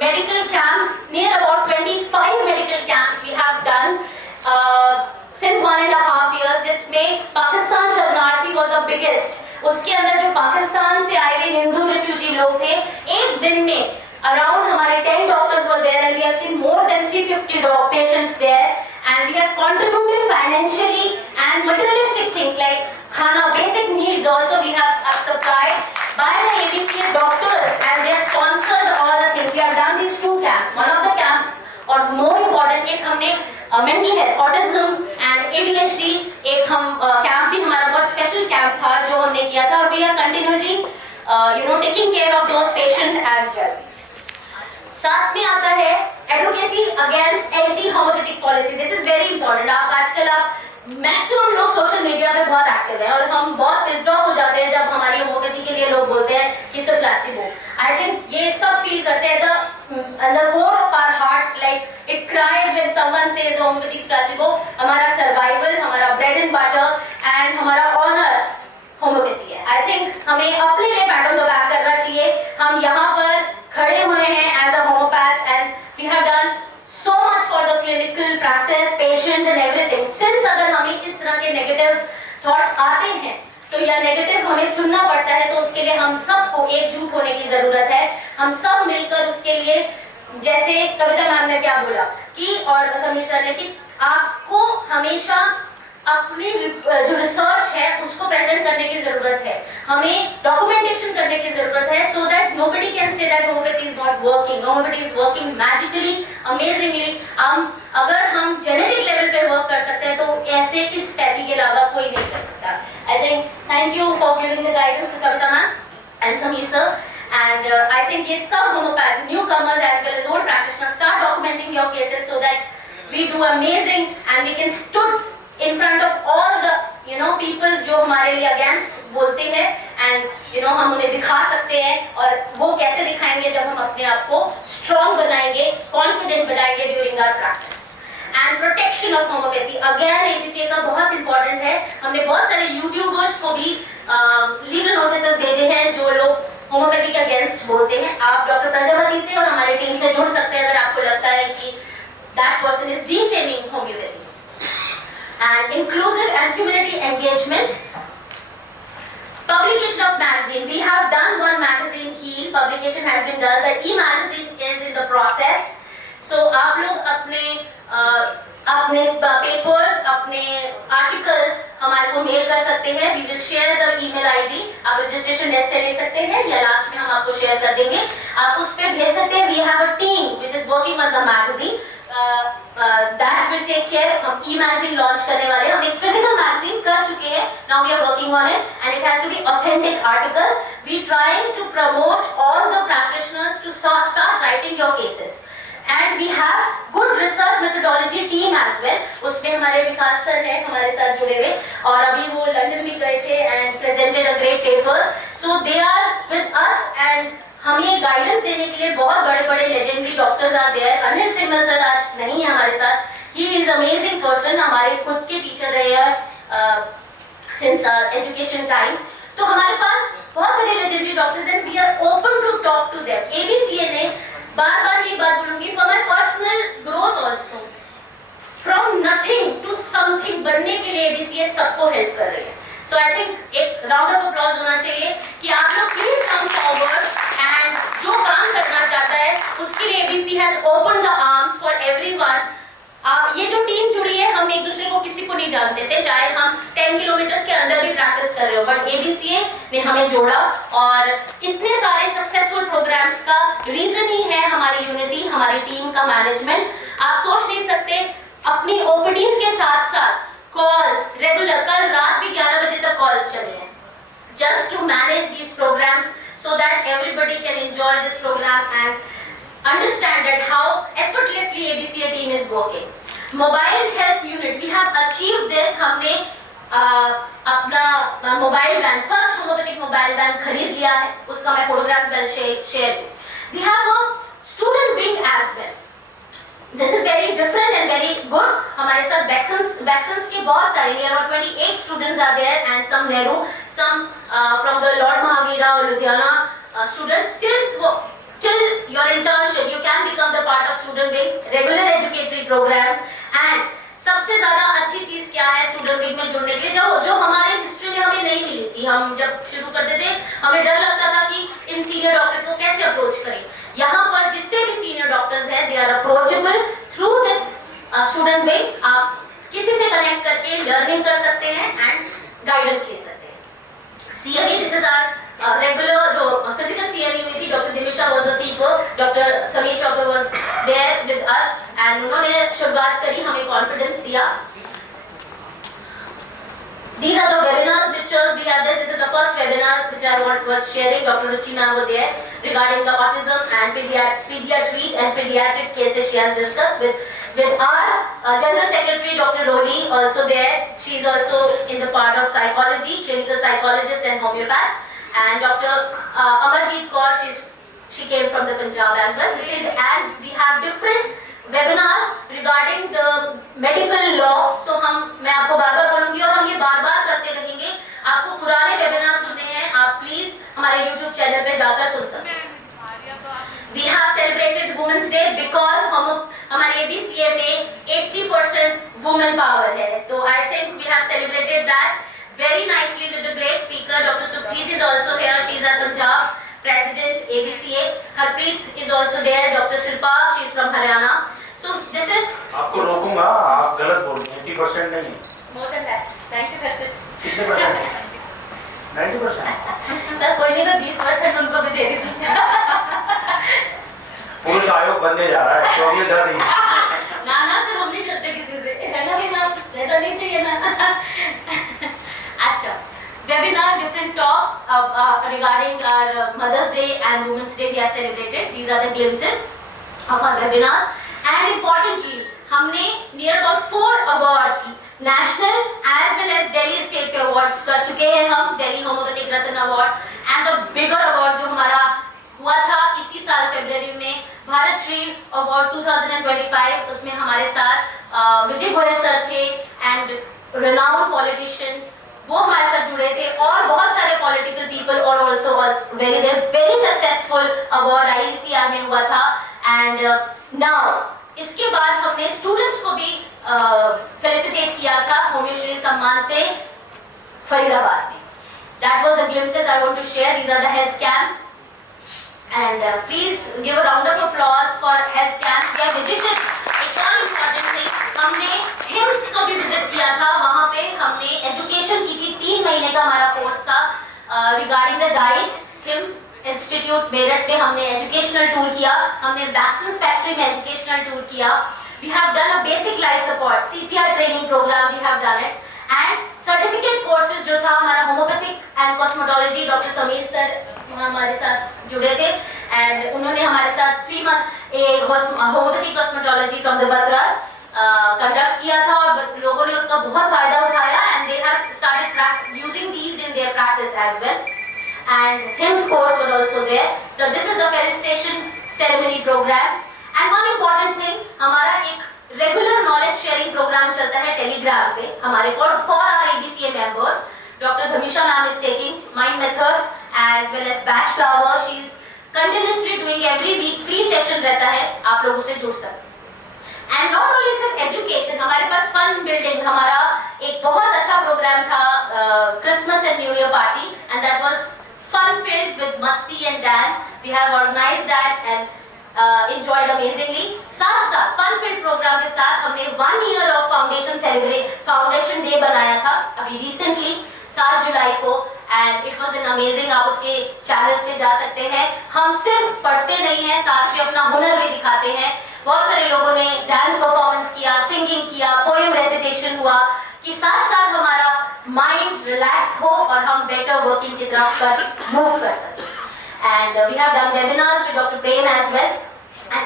medical camps, near about 25 medical camps we have done since 1.5 years, जिसमें पाकिस्तान शरणार्थी was the biggest. उसके अंदर जो पाकिस्तान से आए हुए हिंदू रिफ्यूजी लोग थे, एक दिन में around हमारे 10 doctors were there and we have seen more than 350 patients there, and we have contributed financially and materialistic things like khana, basic needs also we have supplied by the ABCA doctors, and they have sponsored all the things. We have done these 2 camps. One of the camp, और more important, एक हमने mental health, autism and ADHD एक हम camp भी हमारा बहुत special camp था जो हमने किया था, और we are continually taking care of those patients as well. साथ में आता है advocacy against anti homeopathic policy. This is very important. आजकल मैक्सिमम लोग सोशल मीडिया पे बहुत एक्टिव हैं और हम बहुत पिस्ड ऑफ हो जाते हैं जब हमारी होम्योपैथी के लिए लोग बोलते हैं कि it's a placebo. I think ये सब फील करते हैं the core of our heart, like it cries when someone says the homeopathy is placebo. हमारा सर्वाइवल, हमारा ब्रेड एंड बटर एंड हमारा ऑनर होम्योपैथी है. आई थिंक हमें अपने लिए पैट ऑन द बैक करना चाहिए. हम यहाँ पर खड़े हुए हैं as a homeopath and we have done so much for the clinical practice, patients and everything. Since अगर हमें इस तरह के negative thoughts आते हैं तो या negative हमें सुनना पड़ता है, तो उसके लिए हम सबको एकजुट होने की जरूरत है. हम सब मिलकर उसके लिए, जैसे कविता मैम ने क्या बोला कि और समीर सर ने कि आपको हमेशा अपनी जो रिसर्च है उसको प्रेजेंट करने की जरूरत है. हमें डॉक्यूमेंटेशन करने की जरूरत है so that nobody can say that homeopathy is not working. Homeopathy is working magically, amazingly. अगर हम जेनेटिक लेवल पे वर्क कर सकते हैं तो ऐसे इस पैथी के अलावा कोई नहीं कर सकता. I think thank you for giving the guidance to Kavita ma'am and Sameer sir. And I think ये सब homeopaths, newcomers as well as old practitioners, start documenting your cases so that we do amazing and we can stood in front of all the people जो हमारे लिए against बोलते हैं, and हम उन्हें दिखा सकते हैं. और वो कैसे दिखाएंगे? जब हम अपने आप को स्ट्रॉन्ग बनाएंगे, कॉन्फिडेंट बनाएंगे during our practice. And protection of homeopathy again ABCA का बहुत इंपॉर्टेंट है. हमने बहुत सारे यूट्यूबर्स को भी लीगल नोटिस भेजे हैं जो लोग होम्योपैथी के अगेंस्ट बोलते हैं. आप डॉक्टर प्रजापति से और हमारी टीम से जुड़ सकते हैं अगर आपको लगता है कि that person is defaming homeopathy. And inclusive and community engagement. Publication of magazine. We have done one magazine, Heal. Publication has been done. The e-magazine is in the process. So आप लोग अपने papers, अपने articles हमारे को mail कर सकते हैं. We will share the email ID. आप registration desk से ले सकते हैं या last में हम आपको share कर देंगे. आप उस पे भेज सकते हैं. We have a team which is working on the magazine. That will take care. हम e-magazine launch करने वाले हैं. हम एक physical magazine कर चुके हैं. Now we are working on it, and it has to be authentic articles. We trying to promote all the practitioners to start writing your cases. And we have good research methodology team as well. उसमें हमारे विकास sir हैं हमारे साथ जुड़े हुए, और अभी वो लंदन भी गए थे and presented a great papers. So they are with us, and हमें गाइडेंस देने के लिए बहुत बड़े-बड़े legendary doctors are there. Anil Singhal sir आज नहीं है हमारे साथ. He is amazing person. हमारे खुद के टीचर रहे हैं सिंस एजुकेशन टाइम. तो हमारे पास बहुत सारे लेजेंडरी डॉक्टर्स हैं. We are open to talk to them. ABCA ने बार-बार ये बात बोलूंगी, for my personal growth also, from nothing to something बनने के लिए एबीसीए सबको हेल्प कर रही है. सो आई थिंक एक राउंड ऑफ अप्लॉज होना चाहिए कि आप लोग प्लीज कम फॉरवर्ड, एंड जो काम करना चाहता है उसके लिए ABC has open the arms for everyone. ये जो टीम जुड़ी है, हम एक दूसरे को किसी को नहीं जानते थे, चाहे हम 10 किलोमीटर के अंदर भी प्रैक्टिस कर रहे हो, बट एबीसीए ने हमें जोड़ा. और इतने सारे सक्सेसफुल प्रोग्राम्स का रीजन ही है हमारी यूनिटी, हमारी टीम का मैनेजमेंट. आप सोच नहीं सकते, अपनी ओपीडीज के साथ साथ कॉल्स रेगुलर, कल रात भी 11 बजे तक कॉल्स चले हैं just to manage these programs so that everybody can enjoy this program and understand that how effortlessly ABCA team is working. Mobile health unit, we have achieved this. हमने अपना mobile van, first homeopathic mobile van खरीद लिया है. उसका मैं photographs will share. We have a student wing as well. This is very different and very good. हमारे साथ vaccines के बहुत सारे, near about 28 students are there, and some Nehru, some from the Lord Mahavira or Ludhiana students. Till your internship, you can student wing, regular educatory programmes and सबसे ज्यादा अच्छी चीज क्या है स्टूडेंट विंग में जुड़ने के लिए, जो हमारे हिस्ट्री में हमें नहीं मिली थी। हम जब शुरू करते थे हमें डर लगता था कि इन सीनियर डॉक्टर को कैसे अप्रोच करें। यहाँ पर जितने भी सीनियर डॉक्टर्स हैं they are approachable through this student wing. आप किसी से कनेक्ट करके लर्निंग कर सकते हैं एंड गाइडेंस ले सकते हैं। CME, this is our regular जो फिजिकल CME में थी, डॉक्टर दिमिशा वाज द सीपर, doctor Sameer Chaukar was there with us and उन्होंने शुरुआत करी, हमें कॉन्फिडेंस दिया। These are the webinars pictures we have. This is the first webinar which I was sharing. Dr. Ruchi ma'am was there regarding the autism and pediatry and pediatric cases she has discussed with our General Secretary Dr. Roli also there. She is also in the part of psychology, clinical psychologist and homeopath. And Dr. Amarjeet Kaur, she came from the Punjab as well. And we have different webinars regarding the medical law. So मैं आपको बार-बार बोलूँगी और हम ये बार-बार करते रहेंगे। आपको पुराने वेबिनार सुनने हैं, आप प्लीज हमारे YouTube चैनल पे जाकर सुन सकते हैं। We have celebrated Women's Day because हमारे ABCA में 80% women power है। तो I think we have celebrated that very nicely with the great speaker. Dr. Sukhjeet is also here. She is our Punjab President ABCA. Harpreet is also there. Dr. Shilpa, she is from Haryana. So this is. आपको रोकूंगा, आप गलत बोल रही हैं। 80% नहीं है। More than that. 90%. कितने percent? 90%। Sir कोई नहीं, मैं 20% उनको भी दे देती हूँ। पुरुष आयोग बनने जा रहा है, तो ये डर नहीं है। ना सर, हम नहीं डरते किसी से, है ना मैम? ऐसा नहीं चाहिए ना। अच्छा, webinar, different talks regarding our Mother's Day and Women's Day we have celebrated. These are the glimpses of our webinars. And importantly, हमने near about 4 awards, national as well as Delhi State के awards कर चुके हैं हम, Delhi Homeopathic Ratan Award and the bigger award जो हमारा हुआ था इसी साल फरवरी में, भारत श्री अवार्ड 2025, उसमें हमारे साथ विजय गोयल सर थे एंड renowned politician, वो हमारे साथ जुड़े थे और बहुत सारे पॉलिटिकल पीपल और also very successful award IECR में हुआ था। एंड नाउ इसके बाद हमने स्टूडेंट्स को भी फेलिसिटेट किया था होम्योश्री सम्मान से फरीदाबाद में। That was the glimpses I want to share. These are the health camps and please give a round of applause for health camps. We have visited एक और इम्पोर्टेंट थिंग, हमने हिम्स को भी विजिट किया था। वहाँ पे हमने एजुकेशन की थी, 3 महीने का हमारा कोर्स था regarding the diet. HIMS institute Meerut में हमने एजुकेशनल टूर किया, हमने वैक्सीन फैक्ट्री में एजुकेशनल टूर किया। We have done a basic life support CPR training programme, we have done it and certificate courses जो था हमारा homeopathic and cosmetology, doctor Sameer sir हमारे साथ जुड़े थे एंड उन्होंने हमारे साथ 3 मंथ एक होम्योपैथिक कॉस्मेटोलॉजी फ्रॉम द बकरास कंडक्ट किया था और लोगों ने उसका बहुत फायदा उठाया and they have started using these in their practice as well. And HIMSS course were also there. So this is the felicitation ceremony programs. And one important thing, हमारा एक regular knowledge sharing program चलता है Telegram पे हमारे for our ABCA members. Dr. Dhamisha ma'am is taking Mind Method as well as Bash Flower. She is continuously doing every week free session रहता है, आप लोग उससे जुड़ सकते हैं। And not only सिर्फ education, हमारे पास fun building, हमारा एक बहुत अच्छा प्रोग्राम था Christmas and New Year party and that was fun filled with masti and dance. We have organized that and enjoyed amazingly. साथ fun filled program के साथ हमने 1 year of foundation day बनाया था अभी recently 7 जुलाई को and it was an amazing। आप उसके channels पे जा सकते हैं। हम सिर्फ पढ़ते नहीं हैं, साथ में अपना हुनर भी दिखाते हैं। बहुत सारे लोगों ने डांस परफॉर्मेंस किया, सिंगिंग किया, पोएम रेसिटेशन हुआ कि साथ हमारा माइंड रिलैक्स हो और हम बेटर वर्किंग की तरफ मूव कर सकें। And we have done webinars with doctor Prem as well and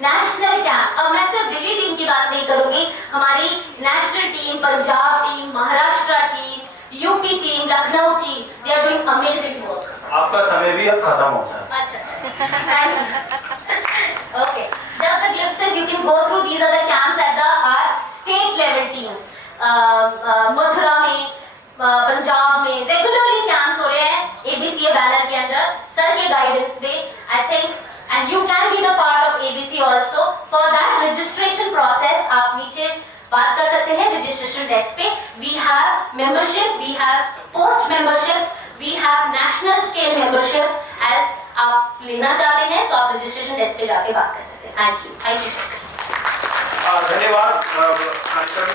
national camps. अब मैं सिर्फ दिल्ली टीम की बात नहीं करूंगी, हमारी national team, Punjab team, Maharashtra team, UP team, Lucknow team, they are doing amazing work. आपका समय भी अब खत्म होता है। अच्छा sir, thank you. Okay, just the glimpses you can go through. These are the camps at our state level teams. Mathura में, पंजाब में रेगुलरली कैंप्स हो रहे हैं ABCA बैनर के अंदर सर के गाइडेंस पे। I think and you can be the part of ABC also. बात कर सकते हैं रजिस्ट्रेशन डेस्क पे। We have membership, we have post membership, we have national scale membership. As आप लेना चाहते हैं तो आप रजिस्ट्रेशन डेस्क पे जाके बात कर सकते हैं। Thank you so much. धन्यवाद।